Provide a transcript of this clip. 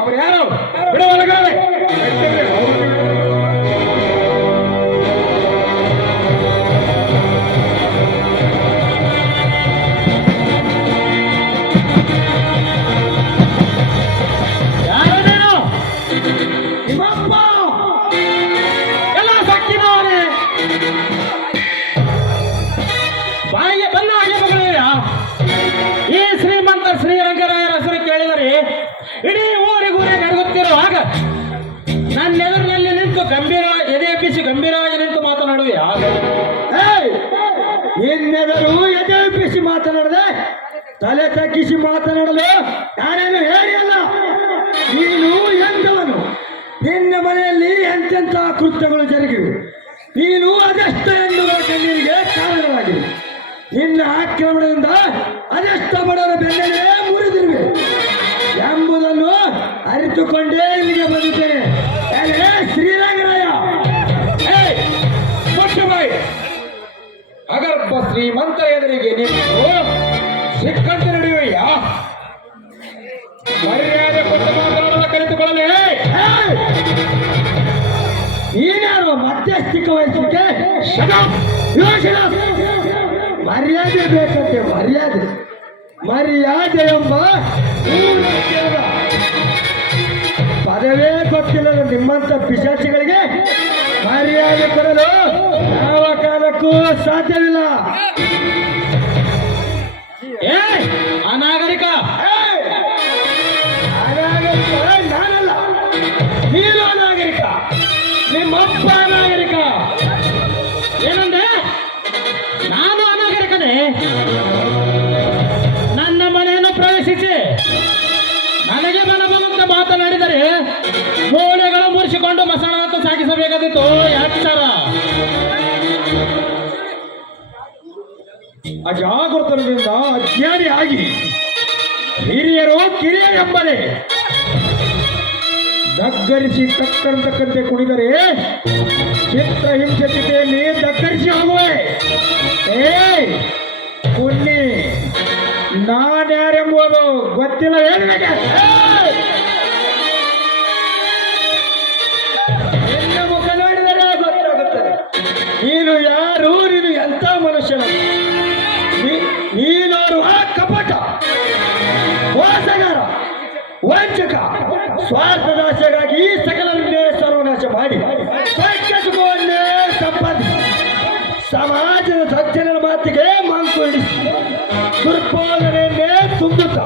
ಅವ್ರು ಯಾರು ಬಿಡ ಒಳಗಡೆ ಬಾಯಿಗೆ ಬಂದ ಹಾಗೆ ಮಗಳೇಯ ಈ ಶ್ರೀಮಂತ ಶ್ರೀರಂಗರಾಯರ ಹೆಸರು ಕೇಳಿದರೆ ಇಡೀ ಊರಿಗೂರೇ ನಡುಗುತ್ತಿರುವಾಗ ನನ್ನ ಎದುರಿನಲ್ಲಿ ನಿಂತು ಗಂಭೀರ ಎದೆ ಎಬ್ಬಿಸಿ ಗಂಭೀರವಾಗಿ ನಿಂತು ಮಾತನಾಡುವೆಯಾ? ಇನ್ನೆದರು ಎದೆ ಎಬ್ಬಿಸಿ ಮಾತನಾಡದೆ ತಲೆ ತಗ್ಗಿಸಿ ಮಾತನಾಡಲು ನಾನೇನು ಹೇಳಿಯಲ್ಲ. ನೀನು ಎಂತವನು? ನಿನ್ನ ಮನೆಯಲ್ಲಿ ಎಂತೆಂಥ ಕೃತ್ಯಗಳು ಜರುಗಿವೆ. ನೀನು ಅದೆಷ್ಟ ಎನ್ನುವ ಕಣ್ಣೀರಿಗೆ ಕಾರಣವಾಗಿದೆ. ನಿನ್ನ ಆಕ್ರಮಣದಿಂದ ಅದೆಷ್ಟ ಬಡವರ ಬೆನ್ನೆಲೇ ಮುರಿದಿರುವೆ ಎಂಬುದನ್ನು ಅರಿತುಕೊಂಡೇ ಇಲ್ಲಿಗೆ ಬಂದಿದ್ದೇನೆ. ಶ್ರೀರಂಗರಾಯ ಮುಖ್ಯವಾಗಿ ಅಗರ್ಭ ಶ್ರೀಮಂತರ ಎದುರಿಗೆ ನಿಂತು ಸಿಕ್ಕಂತೆ ನಡೆಯುವೆಯಾ? ಮರ್ಯಾದೆ ಕೊಟ್ಟು ಮಾತನಾಡಲು ಕಲಿತುಕೊಳ್ಳಲೇ. ನೀನ್ಯಾರು ಮಧ್ಯಸ್ಥಿಕ ವಹಿಸಲಿಕ್ಕೆ? ಮರ್ಯಾದೆ ಬೇಕಂತೆ. ಮರ್ಯಾದೆ ಮರ್ಯಾದೆ ಎಂಬ ಪದವೇ ಗೊತ್ತಿಲ್ಲದ ನಿಮ್ಮಂತ ಪಿಶಾಚಿಗಳಿಗೆ ಮರ್ಯಾದೆ ಕೊಡಲು ಯಾವ ಕಾಲಕ್ಕೂ ಸಾಧ್ಯವಿಲ್ಲ. ಅನಾಗರಿಕ ನಾನಲ್ಲ, ನೀನು ಅನಾಗರಿಕ. ನಿಮ್ಮಪ್ಪ ಅನಾಗರಿಕ. ಏನಂದ್ರೆ ನಾನು ಅನಾಗರಿಕನೇ? ನನ್ನ ಮನೆಯನ್ನು ಪ್ರವೇಶಿಸಿ ನನಗೆ ಮನಬಂದಂತೆ ಮಾತನಾಡಿದರೆ ಮೂಳೆಗಳು ಮುರಿಸಿಕೊಂಡು ಮಸಣದಂತ ಸಾಗಿಸಬೇಕಾದಿತ್ತು. ಯಾಚಾರ ಅಜಾಗೃತನದಿಂದ ಅಜ್ಞಾನಿಯಾಗಿ ಹಿರಿಯರು ಕಿರಿಯರೆಂಬರೆ ದಗ್ಗರಿಸಿ ತಕ್ಕಂತೆ ಕುಣಿದರೆ ಚಿತ್ರಹಿಂಸತೆಯಲ್ಲಿ ದಗ್ಗರಿಸಿ ಹೋಗುವೆ. ಕುನ್ನಿ ನಾನ್ಯಾರೆಂಬುದು ಗೊತ್ತಿಲ್ಲ. ಹೇಳಬೇಕೆ ನಿನ್ನ ಮುಖ ನೋಡಿದರೆ ಗೊತ್ತಾಗುತ್ತದೆ ನೀನು ಯಾರು, ನೀನು ಎಂಥ ಮನುಷ್ಯನ. ನೀನೋರುವ ಕಪಟ, ಮೋಸಗಾರ, ವಂಚಕ, ಸ್ವಾರ್ಥದಾಸೆಗಾಗಿ ಸಕಲನ್ನೇ ಸರ್ವನಾಶ ಮಾಡಿ ಸ್ವಚ್ಛಸುವನ್ನೇ ಸಂಪಾದಿಸಿ ಸಮಾಜದ ಸಜ್ಜನರ ಮಾತಿಗೆ ಮಾಂಕು ಹಿಡಿಸಿ ದುರ್ಬೋಧನೆಯನ್ನೇ ತುಂಬುತ್ತ